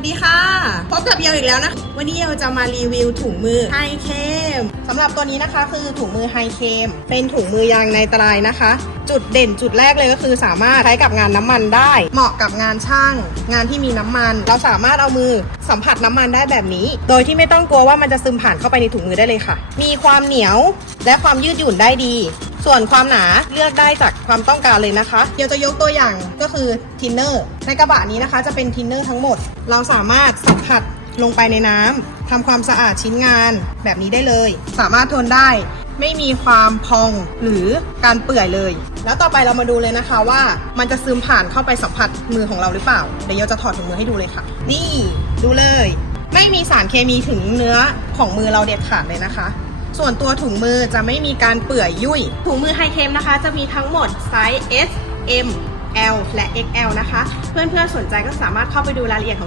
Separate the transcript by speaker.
Speaker 1: วัสดีค่ะ พบกับเยลอีกแล้วนะ วันนี้เยลจะมารีวิวถุงมือไฮเคมสำหรับตัวนี้นะคะคือถุงมือไฮเคมเป็นถุงมือยางในตรายนะคะ จุดเด่นจุดแรกเลยก็คือสามารถใช้กับงานน้ำมันได้ เหมาะกับงานช่าง งานที่มีน้ำมัน เราสามารถเอามือสัมผัสน้ำมันได้แบบนี้ โดยที่ไม่ต้องกลัวว่ามันจะซึมผ่านเข้าไปในถุงมือได้เลยค่ะ มีความเหนียวและความยืดหยุ่นได้ดี ส่วนความหนาเลือกได้จากความต้องการเลยนะคะ เดี๋ยวจะยกตัวอย่างก็คือทินเนอร์ในกระบะนี้นะคะจะเป็นทินเนอร์ทั้งหมด เราสามารถสัมผัสลงไปในน้ำทำความสะอาดชิ้นงานแบบนี้ได้เลย สามารถทนได้ ไม่มีความพองหรือการเปื่อยเลย แล้วต่อไปเรามาดูเลยนะคะว่ามันจะซึมผ่านเข้าไปสัมผัสมือของเราหรือเปล่า เดี๋ยวเยลจะถอดถุงมือให้ดูเลยค่ะ นี่ดูเลย ไม่มีสารเคมีถึงเนื้อของมือเราเด็ดขาดเลยนะคะ ส่วนตัวถุงมือจะไม่มีการเปื่อยยุ่ย ถุงมือไฮเคมนะคะ จะมีทั้งหมดไซส์ S M L และ XL นะคะ เพื่อนๆสนใจก็สามารถเข้าไปดูรายละเอียดของ